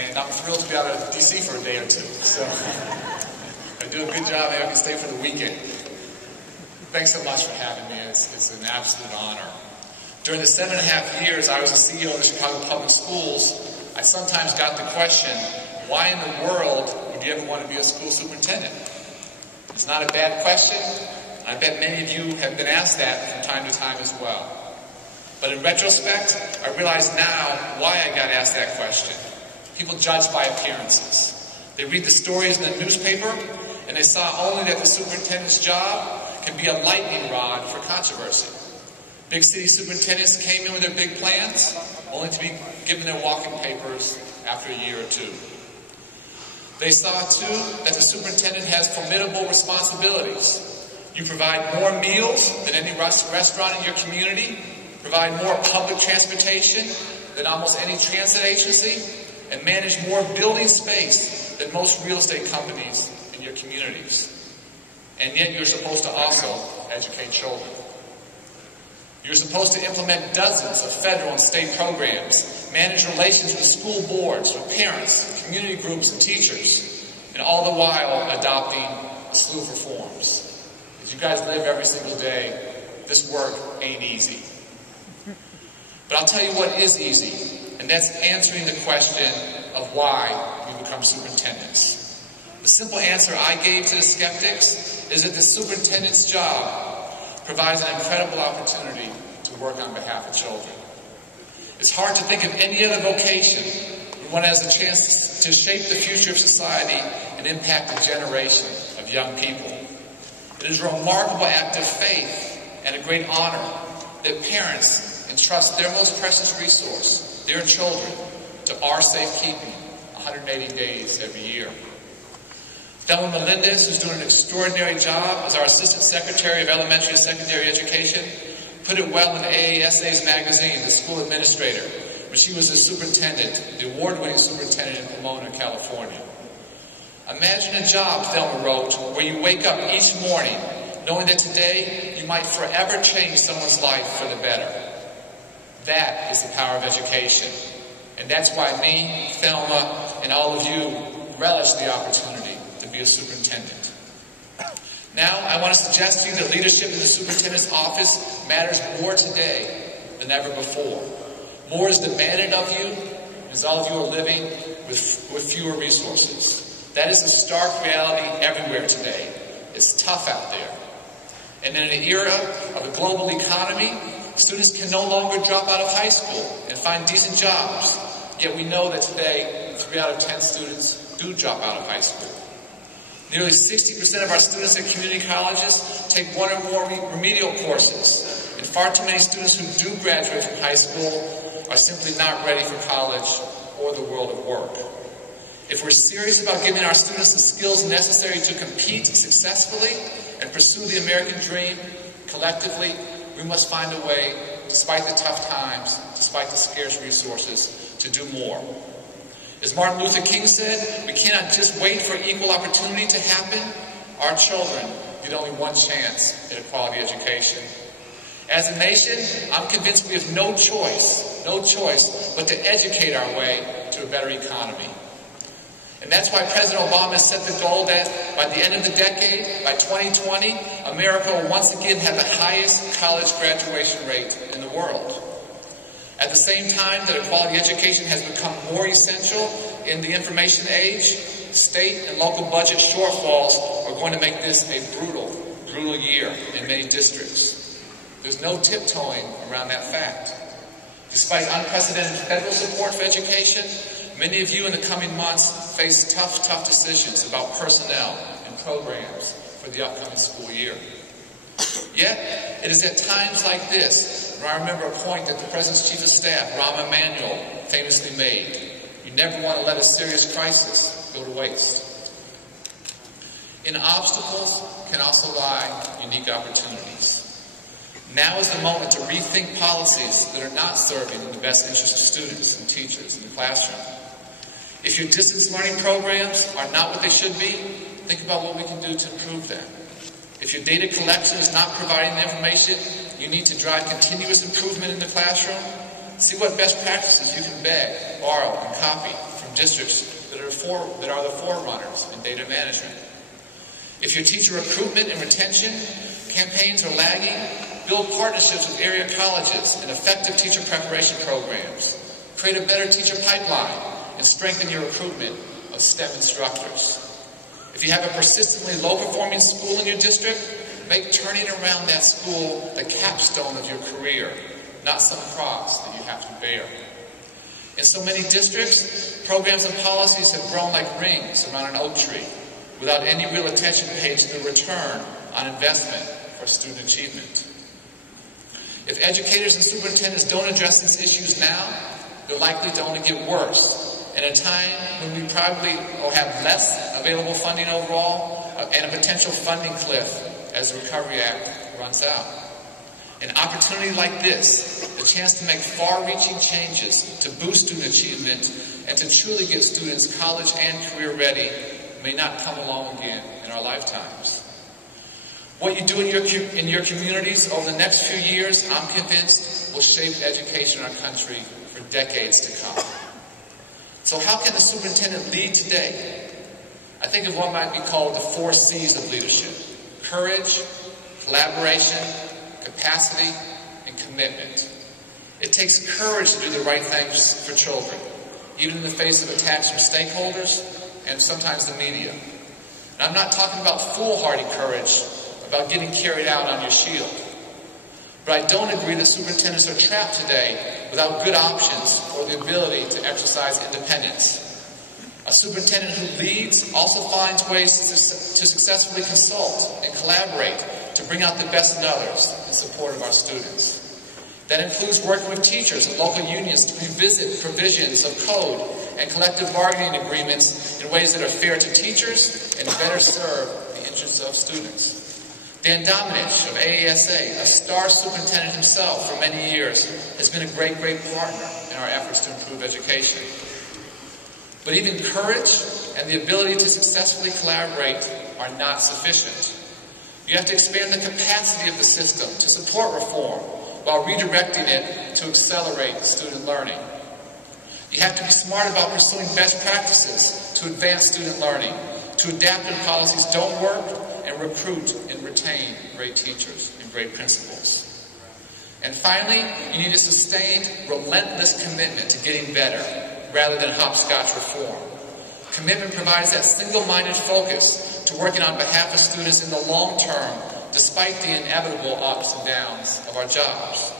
and I'm thrilled to be out of D.C. for a day or two. So I do a good job. Maybe I can stay for the weekend. Thanks so much for having me. It's an absolute honor. During the 7.5 years I was the CEO of the Chicago Public Schools, I sometimes got the question, why in the world would you ever want to be a school superintendent? It's not a bad question. I bet many of you have been asked that from time to time as well. But in retrospect, I realize now why I got asked that question. People judge by appearances. They read the stories in the newspaper, and they saw only that the superintendent's job can be a lightning rod for controversy. Big city superintendents came in with their big plans, only to be given their walking papers after a year or two. They saw, too, that the superintendent has formidable responsibilities. You provide more meals than any restaurant in your community, provide more public transportation than almost any transit agency, and manage more building space than most real estate companies in your communities. And yet you're supposed to also educate children. You're supposed to implement dozens of federal and state programs, manage relations with school boards, with parents, community groups, and teachers, and all the while adopting a slew of reforms. As you guys live every single day, this work ain't easy. But I'll tell you what is easy, and that's answering the question of why we become superintendents. The simple answer I gave to the skeptics is that the superintendent's job provides an incredible opportunity to work on behalf of children. It's hard to think of any other vocation where one has a chance to shape the future of society and impact a generation of young people. It is a remarkable act of faith and a great honor that parents entrust their most precious resource, their children, to our safekeeping 180 days every year. Thelma Melendez, who's doing an extraordinary job as our Assistant Secretary of Elementary and Secondary Education, put it well in AASA's magazine, The School Administrator, when she was the superintendent, the award-winning superintendent in Pomona, California. Imagine a job, Thelma wrote, where you wake up each morning knowing that today you might forever change someone's life for the better. That is the power of education. And that's why me, Thelma, and all of you relish the opportunity to be a superintendent. Now, I want to suggest to you that leadership in the superintendent's office matters more today than ever before. More is demanded of you as all of you are living with fewer resources. That is a stark reality everywhere today. It's tough out there. And in an era of a global economy, students can no longer drop out of high school and find decent jobs. Yet we know that today, 3 out of 10 students do drop out of high school. Nearly 60% of our students at community colleges take one or more remedial courses. And far too many students who do graduate from high school are simply not ready for college or the world of work. If we're serious about giving our students the skills necessary to compete successfully and pursue the American dream, collectively, we must find a way, despite the tough times, despite the scarce resources, to do more. As Martin Luther King said, we cannot just wait for equal opportunity to happen. Our children get only one chance at a quality education. As a nation, I'm convinced we have no choice but to educate our way to a better economy. And that's why President Obama has set the goal that by the end of the decade, by 2020, America will once again have the highest college graduation rate in the world. At the same time that a quality education has become more essential in the information age, state and local budget shortfalls are going to make this a brutal year in many districts. There's no tiptoeing around that fact. Despite unprecedented federal support for education, many of you in the coming months face tough decisions about personnel and programs for the upcoming school year. Yet, it is at times like this where I remember a point that the President's Chief of Staff, Rahm Emanuel, famously made. You never want to let a serious crisis go to waste. In obstacles can also lie unique opportunities. Now is the moment to rethink policies that are not serving in the best interest of students and teachers in the classroom. If your distance learning programs are not what they should be, think about what we can do to improve them. If your data collection is not providing the information you need to drive continuous improvement in the classroom, see what best practices you can beg, borrow, and copy from from districts that are the forerunners in data management. If your teacher recruitment and retention campaigns are lagging, build partnerships with area colleges and effective teacher preparation programs. Create a better teacher pipeline and strengthen your recruitment of STEM instructors. If you have a persistently low-performing school in your district, make turning around that school the capstone of your career, not some cross that you have to bear. In so many districts, programs and policies have grown like rings around an oak tree, without any real attention paid to the return on investment for student achievement. If educators and superintendents don't address these issues now, they're likely to only get worse at a time when we probably will have less available funding overall and a potential funding cliff as the Recovery Act runs out. An opportunity like this, the chance to make far-reaching changes to boost student achievement and to truly get students college and career ready, may not come along again in our lifetimes. What you do in your communities over the next few years, I'm convinced, will shape education in our country for decades to come. So how can the superintendent lead today? I think of what might be called the 4 C's of leadership: courage, collaboration, capacity, and commitment. It takes courage to do the right things for children, even in the face of attacks from stakeholders and sometimes the media. And I'm not talking about foolhardy courage, about getting carried out on your shield. But I don't agree that superintendents are trapped today without good options or the ability to exercise independence. A superintendent who leads also finds ways to successfully consult and collaborate to bring out the best in others in support of our students. That includes working with teachers and local unions to revisit provisions of code and collective bargaining agreements in ways that are fair to teachers and better serve the interests of students. Dan Dominich of AASA, a star superintendent himself for many years, has been a great partner in our efforts to improve education. But even courage and the ability to successfully collaborate are not sufficient. You have to expand the capacity of the system to support reform while redirecting it to accelerate student learning. You have to be smart about pursuing best practices to advance student learning, to adapt when policies don't work, and recruit and retain great teachers and great principals. And finally, you need a sustained, relentless commitment to getting better rather than hopscotch reform. Commitment provides that single-minded focus to working on behalf of students in the long term, despite the inevitable ups and downs of our jobs.